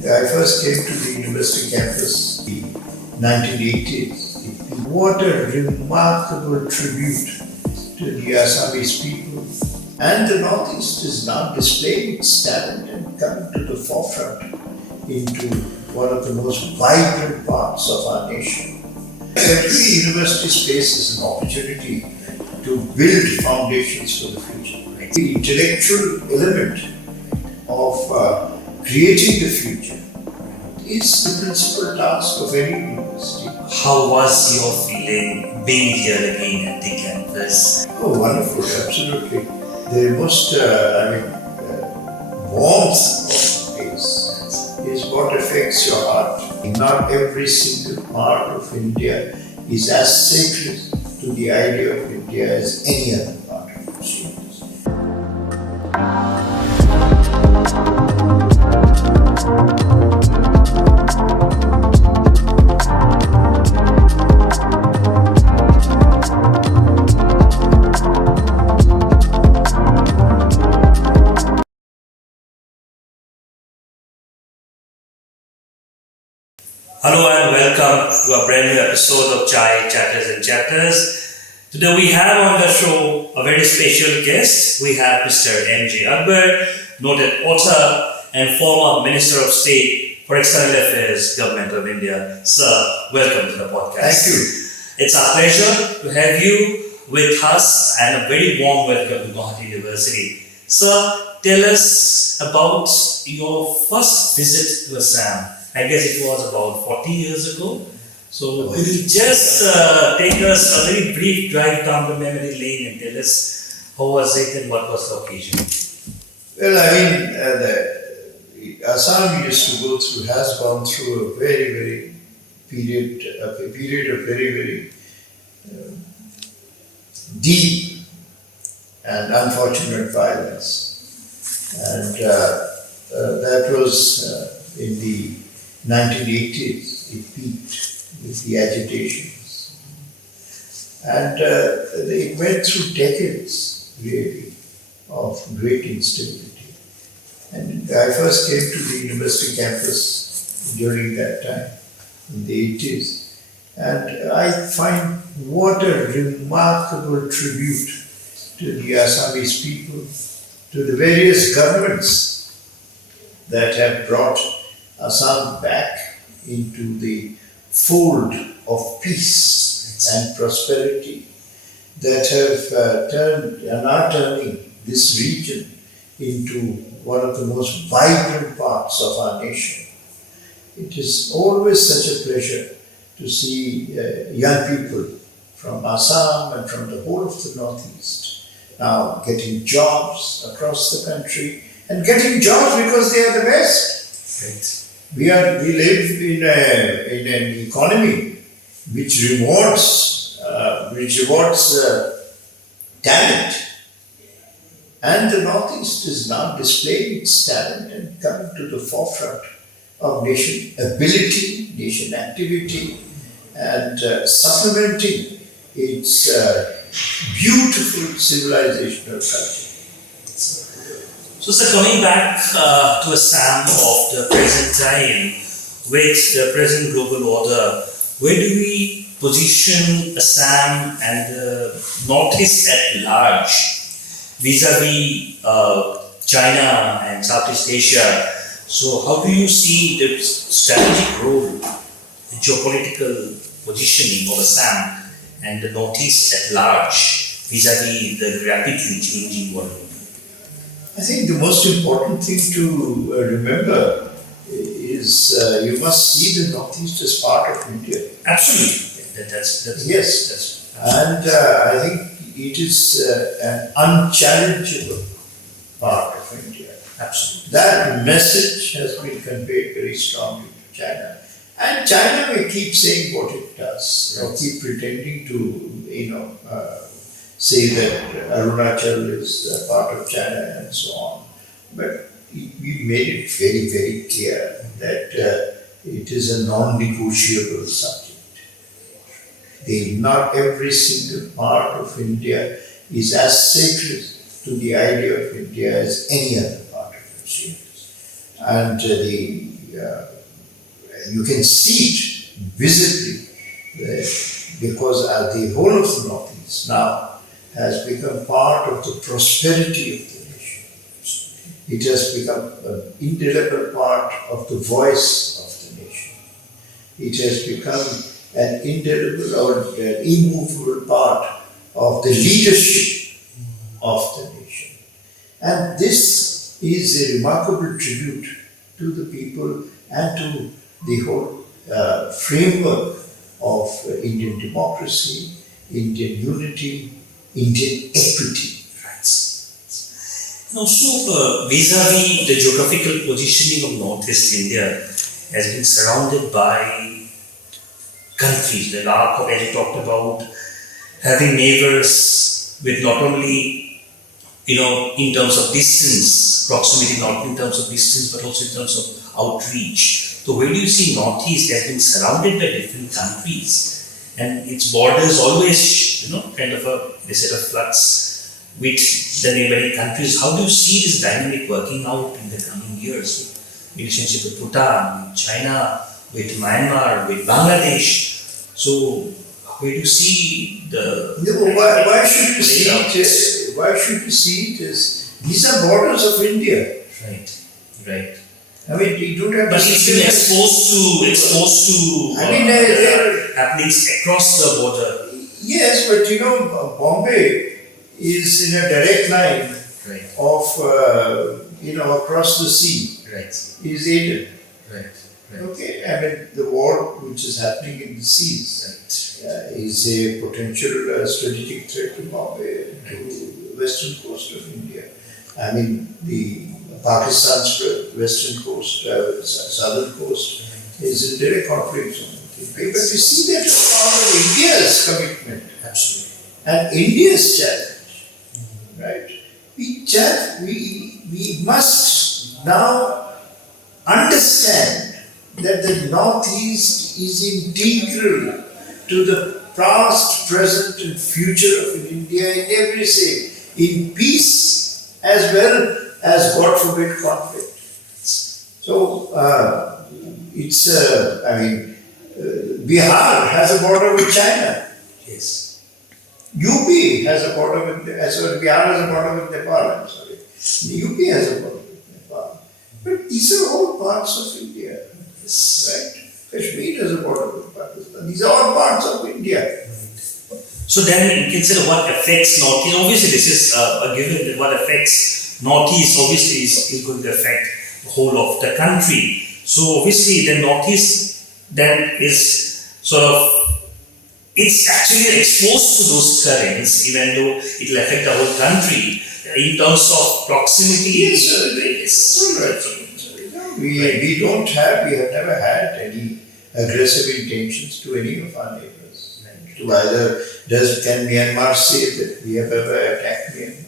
I first came to the university campus in the 1980s. What a remarkable tribute to the Assamese people. And the Northeast is now displaying its talent and coming to the forefront into one of the most vibrant parts of our nation. Every university space is an opportunity to build foundations for the future. The intellectual element of creating the future is the principal task of any university. How was your feeling being here again at the campus? Oh, wonderful, absolutely. The most, warmth of the place is what affects your heart. Not every single part of India is as sacred to the idea of India as any other part of India. Hello and welcome to a brand new episode of Chai Chatters and Chapters. Today we have on the show a very special guest. We have Mr. M. Akbar, noted author and former Minister of State for External Affairs, Government of India. Sir, welcome to the podcast. Thank you. It's our pleasure to have you with us and a very warm welcome to Guwahati University. Sir, tell us about your first visit to Assam. I guess it was about 40 years ago. So could you just take us a very brief drive down the memory lane and tell us how was it and what was the occasion? Well, the Assam used to go through, has gone through a period of very deep and unfortunate violence. And that was in the 1980s, it peaked with the agitations. And it went through decades, really, of great instability. And I first came to the university campus during that time, in the 80s. And I find what a remarkable tribute to the Assamese people, to the various governments that have brought Assam back into the fold of peace and prosperity that are turning this region into one of the most vibrant parts of our nation. It is always such a pleasure to see young people from Assam and from the whole of the Northeast now getting jobs across the country and getting jobs because they are the best. Right. We live in an economy which rewards talent, and the Northeast is now displaying its talent and coming to the forefront of nation ability, nation activity, and supplementing its beautiful civilizational culture. So, sir, coming back to Assam of the present time, with the present global order, where do we position Assam and the Northeast at large vis-a-vis China and Southeast Asia? So, how do you see the strategic role, the geopolitical positioning of Assam and the Northeast at large vis-a-vis the rapidly changing world? I think the most important thing to remember is you must see the Northeast as part of India. Absolutely. That's yes. And I think it is an unchallengeable part of India. Absolutely. That message has been conveyed very strongly to China. And China may keep saying what it does, or keep pretending to, say that Arunachal is part of China and so on. But we made it very, very clear that it is a non-negotiable subject. Not every single part of India is as sacred to the idea of India as any other part of India. And you can see it visibly because the whole of the Northeast now has become part of the prosperity of the nation. It has become an indelible part of the voice of the nation. It has become an indelible or an immovable part of the leadership of the nation. And this is a remarkable tribute to the people and to the whole framework of Indian democracy, Indian unity, Indian equity. Right. And also, vis-a-vis the geographical positioning of Northeast India has been surrounded by countries. The arc of, as you talked about, having neighbors with not only, in terms of distance, proximity, not in terms of distance, but also in terms of outreach. So where do you see Northeast as being surrounded by different countries, and its borders always, kind of a set of flux with the neighboring countries? How do you see this dynamic working out in the coming years? Relationship with Bhutan, with China, with Myanmar, with Bangladesh. So where do you see the? No, why should you see it? Why should you see it as these are borders of India? Right. I mean, you don't have But to it's see been them exposed to I mean, they're happenings across the border. yes, but Bombay is in a direct line Right. of, across the sea Right. is Aden. Right. Okay, I mean, the war which is happening in the seas is a potential strategic threat to Bombay, to the western coast of India. I mean, the Pakistan's western coast, southern coast is in direct conflict zone. But you see that as part of India's commitment. Absolutely. And India's challenge, right? We must now understand that the Northeast is integral to the past, present, and future of India in every way, in peace as well as, God forbid, conflict. So Bihar has a border with China. Yes. UP has a border with, Bihar has a border with Nepal, I'm sorry. The UP has a border with Nepal. But these are all parts of India, right? Kashmir has a border with Pakistan. These are all parts of India. So then you consider what affects Northeast. Obviously, this is a given that what affects Northeast obviously is going to affect the whole of the country. So obviously the Northeast then is sort of, it's actually exposed to those currents, even though it will affect the whole country in terms of proximity. We have never had any aggressive intentions to any of our neighbors. To either, can Myanmar say that we have ever attacked Myanmar?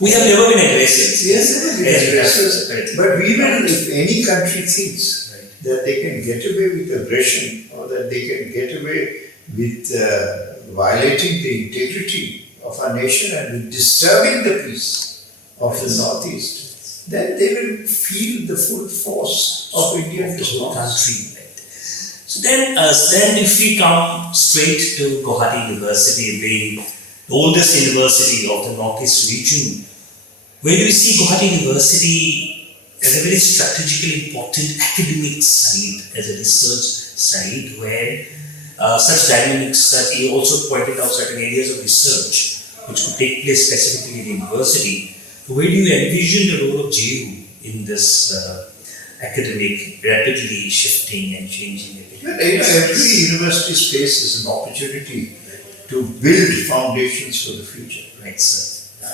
We have never been aggressive. Yes, never been aggressive. Right. But even if any country thinks that they can get away with aggression or that they can get away with violating the integrity of our nation and with disturbing the peace of the Northeast, then they will feel the full force of Indian response. So then if we come straight to Guwahati University, being the oldest university of the Northeast region, where do you see Guwahati University as a very strategically important academic site, as a research site, where such dynamics that you also pointed out certain areas of research which could take place specifically in the university. Where do you envision the role of JU in this academic, rapidly shifting and changing ability? Every university space is an opportunity to build foundations for the future. Right, sir.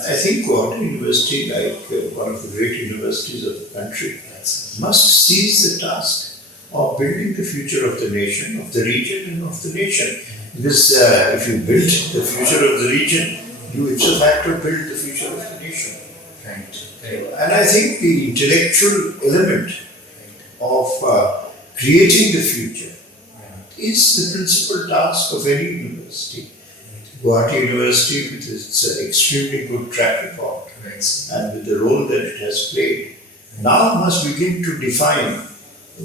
I think Guwahati University, like one of the great universities of the country, must seize the task of building the future of the nation, of the region, and of the nation. Because if you build the future of the region, you ipso facto build the future of the nation. Right. And I think the intellectual element of creating the future is the principal task of any university. Guwahati University, with its extremely good track record and with the role that it has played, now must begin to define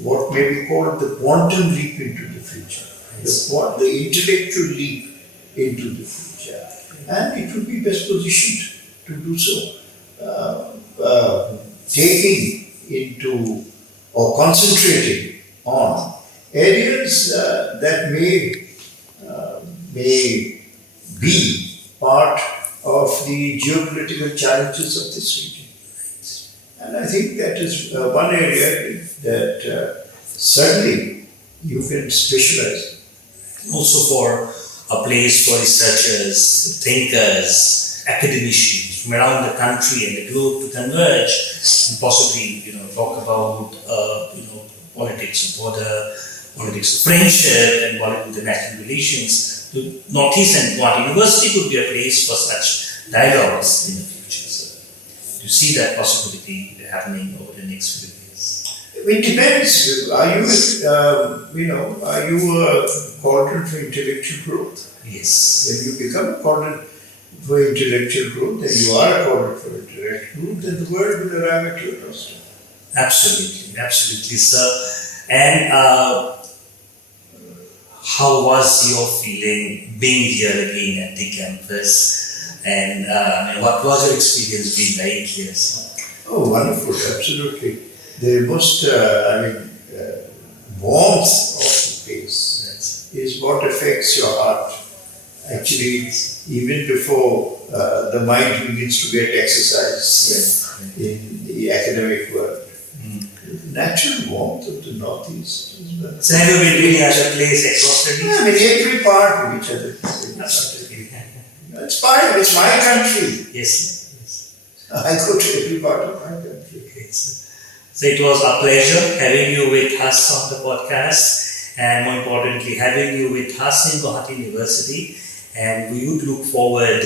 what may be called the quantum leap into the future, the intellectual leap into the future. And it would be best positioned to do so. Taking into or concentrating on areas that may be part of the geopolitical challenges of this region. And I think that is one area that certainly you can specialize. Also for a place for researchers, thinkers, academicians from around the country and the globe to converge and possibly, talk about, politics of border, politics of friendship and politics of international relations. The Northeast and Guwahati University could be a place for such dialogues in the future. So you see that possibility happening over the next few years? It depends. Are you a quadrant for intellectual growth? Yes. When you become a quadrant for intellectual growth, then you are a quadrant for intellectual growth, then the world will arrive at your doorstep. Absolutely, sir. And how was your feeling being here again at the campus? And what was your experience been like here, sir? Oh, wonderful, absolutely. The most, warmth of the place is what affects your heart. Actually, even before the mind begins to get exercise in the academic world. The natural warmth of the Northeast is well. So have you been to any other place across the region? Every part of each other. It's fine, it's my country. Yes. I go to every part of my country. So it was a pleasure having you with us on the podcast, and more importantly, having you with us in Guwahati University. And we would look forward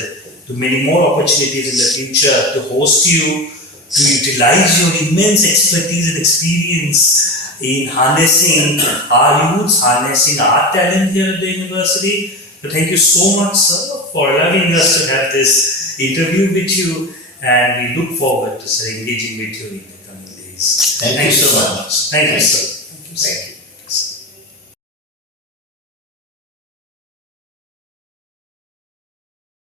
to many more opportunities in the future to host you, to utilize your immense expertise and experience in harnessing our youths, harnessing our talent here at the university. So thank you so much, sir, for allowing us to have this interview with you, and we look forward to engaging with you in the coming days. Thank you so much. Thank you, sir. Thank you.